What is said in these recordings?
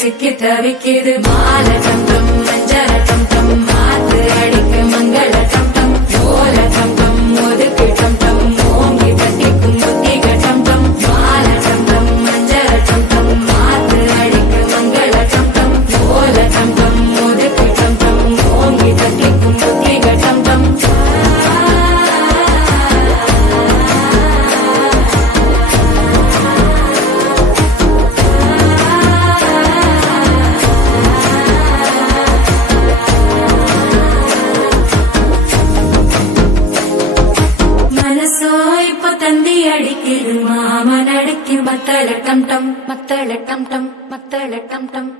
சிக்கி தவிக்கிது மால தங்கம் மஞ்சள தங்கம் மாத்து அடிக்க மங்கள தங்கம் ஓல தங்கம் ஒதுக்கு தங்கம் ஓங்கி தட்டிக்கும் புத்திக தங்கம் மால தங்கம் மஞ்சள தங்கம் மாத்து அடிக்க மங்கள தங்கம் ஓல தங்கம் ஒதுக்கு தங்கம் ஓங்கி தட்டிக்கும் புத்திக தங்கம் அடிக்கிது மாமன் அடிக்கி மத்தள டம் டம் மத்தள டம் டம் மத்தள டம் டம்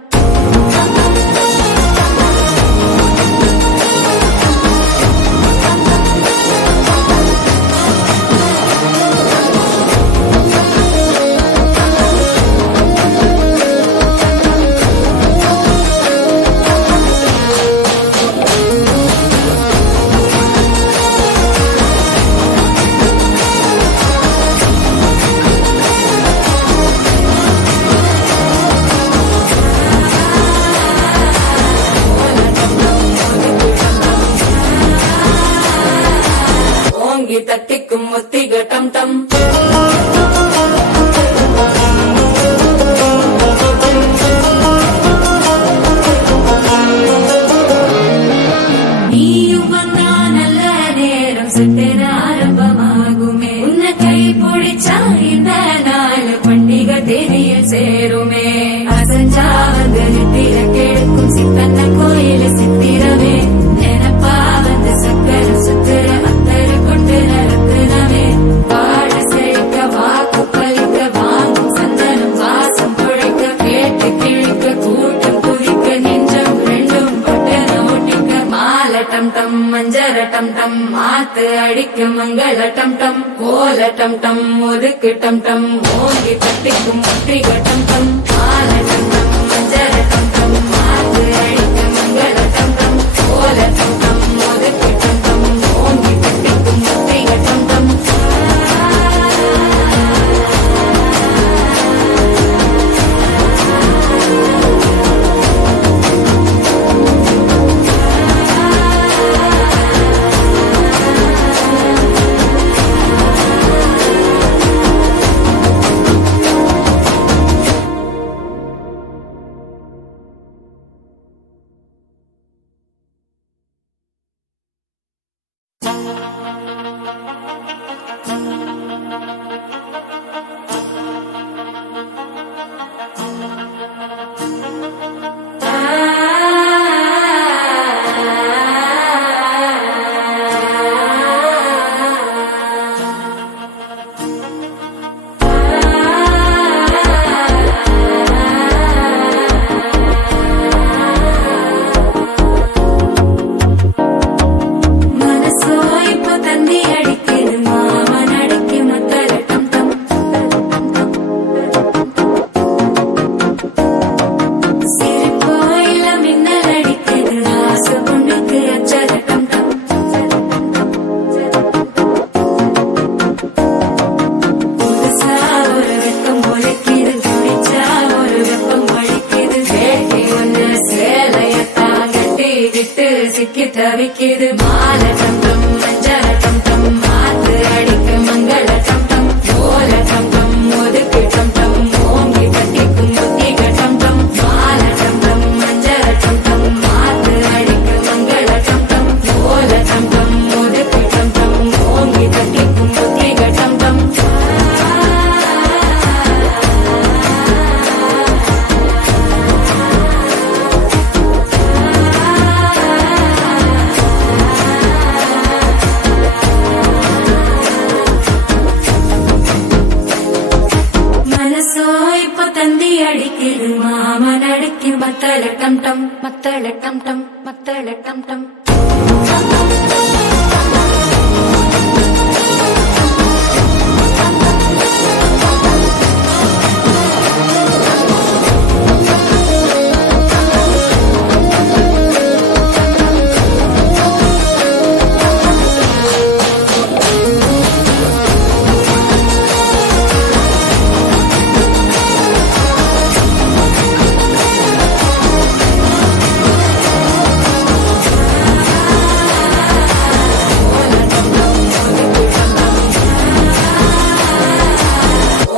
தட்டிக்கும் முத்திக டம் டம் நீயும் வந்தா நல்ல நேரம் சட்டென ஆரம்பமாகுமே உன்னை கை பிடிச்சா இந்த நாள் பண்டிகை தேதியில் சேருமே அசஞ்சா வந்து நித்திர கேட்கும் சித்தன்ன கோயில சித்திரமே நினப்பா வந்து சக்கர சுத்திர மஞ்சள டம் டம் மாத்து அடிக்க மங்கள டம் டம் கோல டம் டம் ஒதுக்கு டம் டம் ஓங்கி தட்டிக்கும் முத்திக டம் டம் மால டம் டம் மஞ்சள டம் டம் மாத்து அடிக்க மங்கள டம் டம் கோல டம் டம் ஒதுக்கு டம் டம் ஓங்கி தட்டிக்கும் முத்திக டம் டம் சிக்கி தவிக்கிது மால தங்கம் மஞ்சள தங்கம் மாத்து அடிக்க மங்கள தங்கம் ஓல தங்கம் ஒதுக்கு தங்கம் ஓங்கி தட்டிக்கும் புத்திக தங்கம் மால தங்கம் மஞ்சள தங்கம் மாத்து மத்தள டம் டம் மத்தள டம் டம்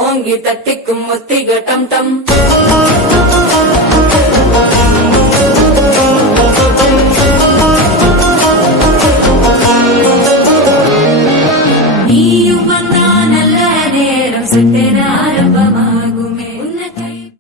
ஓங்கி தட்டிக்கும் ஒத்திக டம் டம்